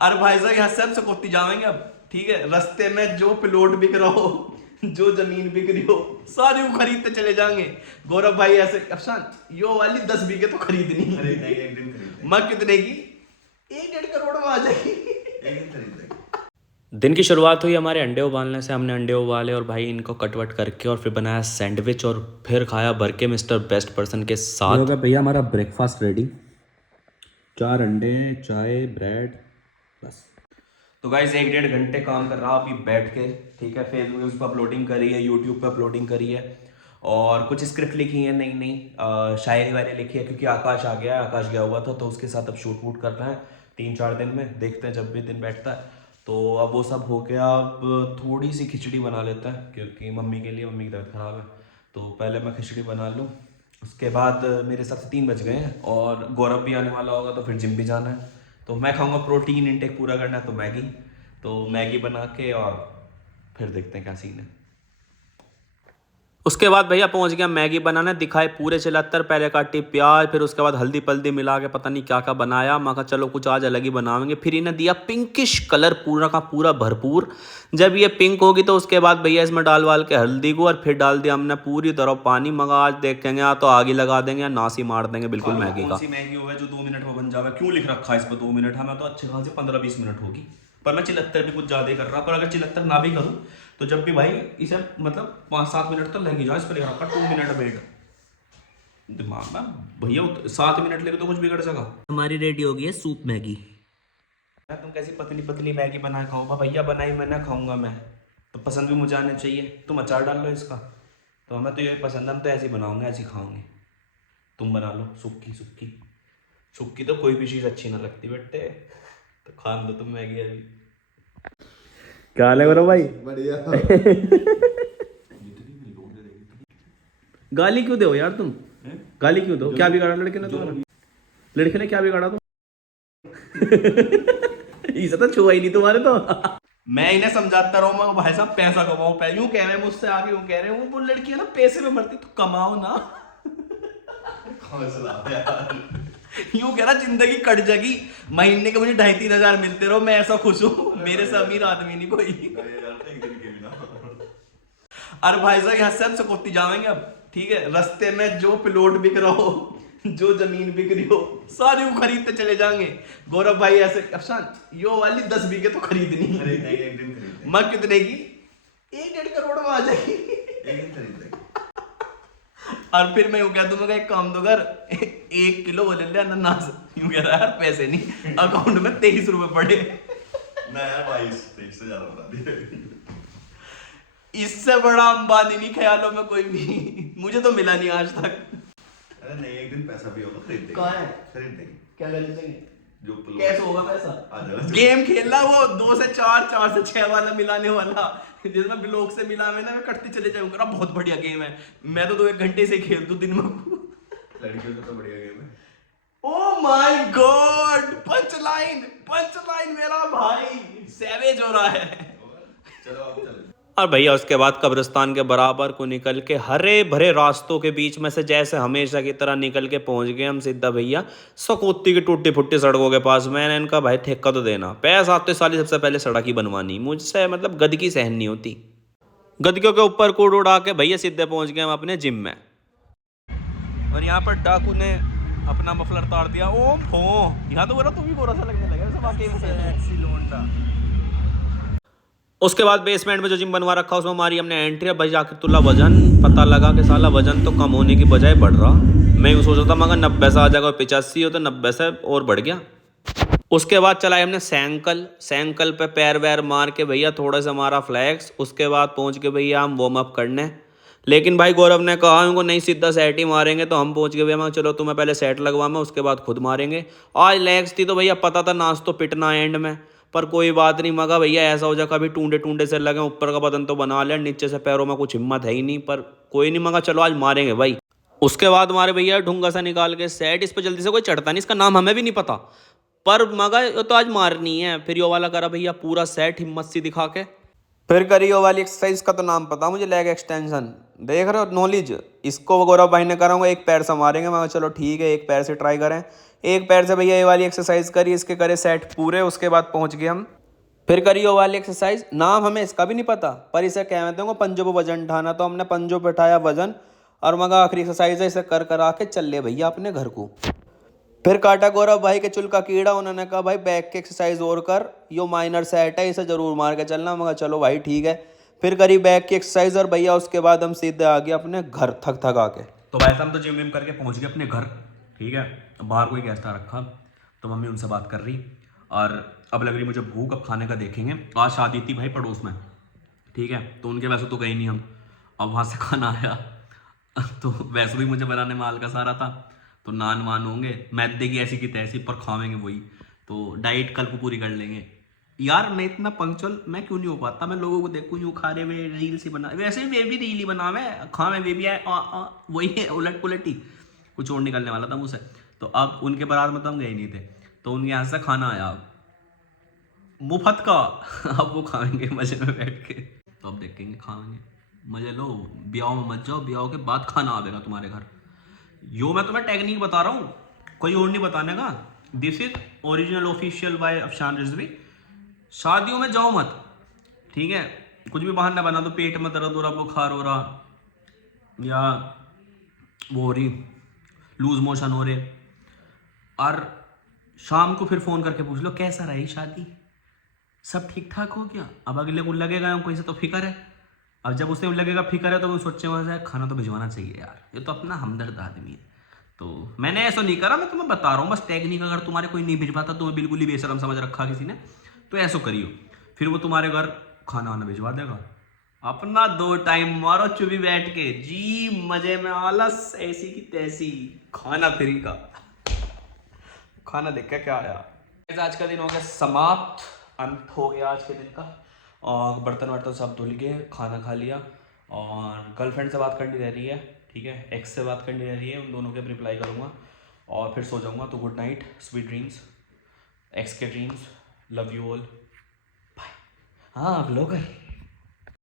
अरे भाई साहब यहाँ से हम सकौती जाएंगे अब। ठीक है, रास्ते में जो प्लॉट बिक रहा हो, जो जमीन बिक रही हो, सारी वो खरीदते चले जाएंगे। गौरव भाई ऐसे अफसान यो वाली 10 बीघे तो खरीदनी है। एक दिन खरीदेंगे। मैं कितने की? 1-1.5 करोड़ में आ जाएगी। एक दिन खरीदेंगे। दिन की शुरुआत हुई हमारे अंडे उबालने से। हमने अंडे उबाले और भाई इनको कटवट करके और फिर बनाया सैंडविच और फिर खाया भर के मिस्टर बेस्ट पर्सन के साथ। हो गया भैया हमारा ब्रेकफास्ट रेडी। 4 अंडे, चाय, ब्रेड, बस। तो गाइस 1-1.5 घंटे काम कर रहा अभी बैठ के। ठीक है, फेसबुक पर अपलोडिंग करी है, यूट्यूब पे अपलोडिंग करी है, और कुछ स्क्रिप्ट लिखी है नई नई, शायरी वायरी लिखी है, क्योंकि आकाश आ गया है, आकाश गया हुआ था तो उसके साथ अब शूट वूट करना है 3-4 दिन में। देखते हैं जब भी दिन बैठता है। तो अब वो सब हो गया। अब थोड़ी सी खिचड़ी बना लेता है क्योंकि मम्मी के लिए, मम्मी की तबीयत ख़राब है, तो पहले मैं खिचड़ी बना लूँ। उसके बाद मेरे हिसाब से 3 बज गए हैं और गौरव भी आने वाला होगा तो फिर जिम भी जाना है। तो मैं खाऊंगा, प्रोटीन इंटेक पूरा करना है, तो मैगी बना के और फिर देखते हैं क्या सीन है। उसके बाद भैया पहुंच गया मैगी बनाने। दिखाए पूरे 74, पहले काटी प्याज, फिर उसके बाद हल्दी पल्दी मिला के पता नहीं क्या क्या बनाया। मैं कहा चलो कुछ आज अलग ही बनाएंगे। फिर इन्हें दिया पिंकिश कलर पूरा का पूरा भरपूर। जब ये पिंक होगी तो उसके बाद भैया इसमें डाल वाल के हल्दी को, और फिर डाल दिया हमने पूरी तरह पानी। मगा आज देखेंगे या तो आग ही लगा देंगे या नाश ही मार देंगे बिल्कुल मैगी का। कौन सी मैगी होगा जो 2 मिनट में बन जावे? क्यों लिख रखा है इस पर 2 मिनट? हमें तो अच्छे खासे 15-20 मिनट होगी, पर मैं 74 भी कुछ ज़्यादा ही कर रहा। पर अगर 74 ना भी करूँ तो जब भी भाई इसे मतलब 5-7 मिनट तो लग ही जाए। इस पर लिखा रखा 2 मिनट वेट। दिमाग में भैया 7 मिनट लगे तो कुछ बिगड़ जाएगा। हमारी रेडी हो गई है सूप मैगी। तुम कैसी पतली पतली मैगी बना खाओ? भैया बनाई मैंने, खाऊंगा मैं तो पसंद भी मुझे आने चाहिए। तुम अचार डाल लो इसका, तो हमें तो ये पसंद है, हम तो ऐसे ही बनाऊंगे, ऐसे ही खाओगे। तुम बना लो सूखी सूखी। सूखी तो कोई भी चीज़ अच्छी ना लगती बेटे, तो खा लो तुम मैगी अभी। क्या लग रहा भाई? बढ़िया। गाली क्यों दो यार तुम? गाली क्यों दो? क्या बिगाड़ा लड़के ने तुम्हारा? लड़के ने क्या बिगाड़ा तुम? इसे तो छुआ ही नहीं तुम्हारे तो। मैं इन्हें समझाता रहूँ मैं, भाई साहब पैसा कमाओ, यूं कह रहे हैं मुझसे आगे, यूं कह रहे हैं वो लड़की है ना पैसे में मरती, तो कमाओ ना। यूं कह रहा जिंदगी कट जाएगी, महीने के मुझे 2,500-3 हजार मिलते रहो, मैं ऐसा खुश हूँ, मेरे से अमीर आदमी नहीं कोई। अरे भाई साहब यहाँ से हम सकौती जाएंगे अब। ठीक है, रास्ते में जो प्लॉट बिक रहा हो, जो जमीन बिक रही हो, सारी वो खरीदते चले जाएंगे। गौरव भाई ऐसे अफसान यो वाली 10 बीघे तो खरीदनी है। एक दिन खरीदेंगे। मैं कितने की? 1-1.5 करोड़ में आ जाएगी। एक दिन खरीदेंगे। और फिर मैं यूं कह दूंगा एक काम तो कर, 1 किलो वो ले ले अनानास। यूं कह रहा है यार पैसे नहीं, अकाउंट में 23 रुपए पड़े। नया 22-23 से ज्यादा बता दिया। इससे बड़ा अंबानी नहीं ख्यालों में कोई भी, मुझे तो मिला नहीं आज तक। अरे नहीं, एक दिन पैसा भी होगा खरीदेंगे। कहाँ है? खरीदेंगे। क्या खरीदेंगे? जो कैसे होगा पैसा? आ जाएगा। गेम खेलना वो 2 से 4, 4 से 6 वाला मिलाने वाला, जिसमें ब्लॉक से मिलावे ना मैं कटती चले जाऊंगा। बहुत बढ़िया गेम है, मैं तो 2-1 घंटे से खेल दूं दिन में। लड़कियों का तो बढ़िया गेम है। Oh my God, punch line मेरा भाई सैवेज हो रहा है। चलो आप चलो। और भैया उसके बाद कब्रिस्तान के बराबर को निकल के हरे भरे रास्तों के बीच में से जैसे हमेशा की तरह निकल के पहुंच गए हम सीधा भैया सकौती की टूटी फुट्टी सड़कों के पास। मैंने इनका भाई ठेका तो देना, पैसा आते साली सबसे पहले सड़क ही बनवानी। मुझसे मतलब गदगी सहन नहीं होती। गदगियों के ऊपर कूड़ उड़ा के भैया सीधे पहुंच गए हम अपने जिम में। और यहाँ पर डाकू ने अपना मफलर तार दिया। ओम फो, यहाँ तो बोला तुम भी गोरा सा लगने लगा सब वाकई में सेक्सी लोंडा। उसके बाद बेसमेंट में जो जिम बनवा रखा उसमें हमारी हमने एंट्री। अब भाई जाकर तुला वजन पता लगा कि साला वजन तो कम होने की बजाय बढ़ रहा। मैं यूँ सोच रहा था मगर 90 से आ जाएगा, 85 हो तो 90 से और बढ़ गया। उसके बाद चलाए हमने सैंकल पे पैर वैर मार के भैया थोड़ा सा हमारा फ्लैक्स। उसके बाद पहुंच के भैया हम वार्म अप करने, लेकिन भाई गौरव ने कहा उनको नहीं सीधा सेट ही मारेंगे। तो हम पहुंच गए भैया, मैं चलो तुम्हें पहले सेट लगवा मैं उसके बाद खुद मारेंगे। आज लेग्स थी तो भैया पता था नाच तो पिटना एंड में, पर कोई बात नहीं। मगा भैया ऐसा हो जाए कभी टूंडे टूंडे से लगे, ऊपर का बदन तो बना लिया, नीचे से पैरों में कुछ हिम्मत है ही नहीं, पर कोई नहीं। मगा चलो आज मारेंगे भाई। उसके बाद हमारे भैया ढूंगा सा निकाल के सेट, इस पर जल्दी से कोई चढ़ता नहीं, इसका नाम हमें भी नहीं पता, पर मगा ये तो आज मारनी है। फिर यो वाला करा भैया पूरा सेट हिम्मत सी दिखा के। फिर करी यो वाली एक्सरसाइज का तो नाम पता मुझे, लेग एक्सटेंशन। देख रहे हो नॉलेज, इसको गौरव भाई ने कराऊंगा एक पैर से मारेंगे। मैं चलो ठीक है एक पैर से ट्राई करें। एक पैर से भैया ये वाली एक्सरसाइज करी, इसके करे सेट पूरे। उसके बाद पहुंच गए हम, फिर करी वो वाली एक्सरसाइज, नाम हमें इसका भी नहीं पता, पर इसे कहते हैं पंजों पे वजन उठाना। तो हमने पंजों पे उठाया वजन, और मगा आखिरी एक्सरसाइज है, इसे कर करा के चल ले भैया अपने घर को। फिर काटा गौरव भाई के चुल का कीड़ा, उन्होंने कहा भाई बैक की एक्सरसाइज और कर, यो माइनर सेट है, इसे जरूर मार के चलना। मगर चलो भाई ठीक है। फिर करी बैक की एक्सरसाइज, और भैया उसके बाद हम सीधे आ गए अपने घर थक थक आके। तो भाई हम तो जिम विम करके पहुंच गए अपने घर, ठीक है। बाहर कोई गेस्ट आ रखा, तो मम्मी उनसे बात कर रही, और अब लग रही मुझे भूख, अब खाने का देखेंगे। आज शादी थी भाई पड़ोस में, ठीक है, तो उनके वैसे तो गए नहीं हम, अब वहाँ से खाना आया तो वैसे भी मुझे बनाने में हल्का सारा था, तो नान वान होंगे, मैदे की ऐसी की तैसी, पर खावेंगे वही। तो डाइट कल को पूरी कर लेंगे। यार मैं इतना पंक्चुअल मैं क्यों नहीं हो पाता, मैं लोगों को देखूँ यूँ खा रहे हुए रील्स ही बना, वैसे भी वे भी रील ही बनावे, खावे वे भी आए वही है, उलट पुलट ही कुछ और निकलने वाला था मुझसे। तो अब उनके बारात में तो हम गए नहीं थे, तो उनके यहाँ से खाना आया मुफ्त का अब वो खाएंगे मजे में बैठ के। तो अब देखेंगे, खाएंगे, मजे लो, ब्याह में मत जाओ, ब्याह के बाद खाना आवेगा तुम्हारे घर। यो मैं तुम्हें टेक्निक बता रहा हूँ, कोई और नहीं बताने का। This is original official by Afshan Rizvi. शादियों में जाओ मत, ठीक है, कुछ भी बहाना बना दो, पेट में दर्द हो रहा, बुखार हो रहा, या वो हो रही लूज मोशन हो रहे, और शाम को फिर फोन करके पूछ लो कैसा रही शादी, सब ठीक ठाक हो क्या। अब अगले को लगेगा कोई से तो फिक्र है, अब जब उसे लगेगा फिक्र है तो वो सोचे वहाँ से खाना तो भिजवाना चाहिए यार, ये तो अपना हमदर्द आदमी है। तो मैंने ऐसा नहीं करा, मैं तुम्हें बता रहा हूँ बस टेक्निक। अगर तुम्हारे कोई नहीं भिजवाता, तुम्हें बिल्कुल ही बेशरम समझ रखा किसी ने, तो ऐसा करियो, फिर वो तुम्हारे घर खाना वाना भिजवा देगा। अपना 2 टाइम मारो चुभी बैठ के, जी मजे में, आलस ऐसी की तैसी, खाना फ्री का। खाना देख के क्या आया। आज का दिन हो गया समाप्त, अंत हो गया आज के दिन का, और बर्तन वर्तन सब धुल गए, खाना खा लिया, और गर्लफ्रेंड से बात करनी रह रही है, ठीक है, एक्स से बात करनी रह रही है, उन दोनों के रिप्लाई करूँगा और फिर सो जाऊँगा। तो good night, sweet dreams, ex के dreams, love you all, bye. हाँ व्लॉगर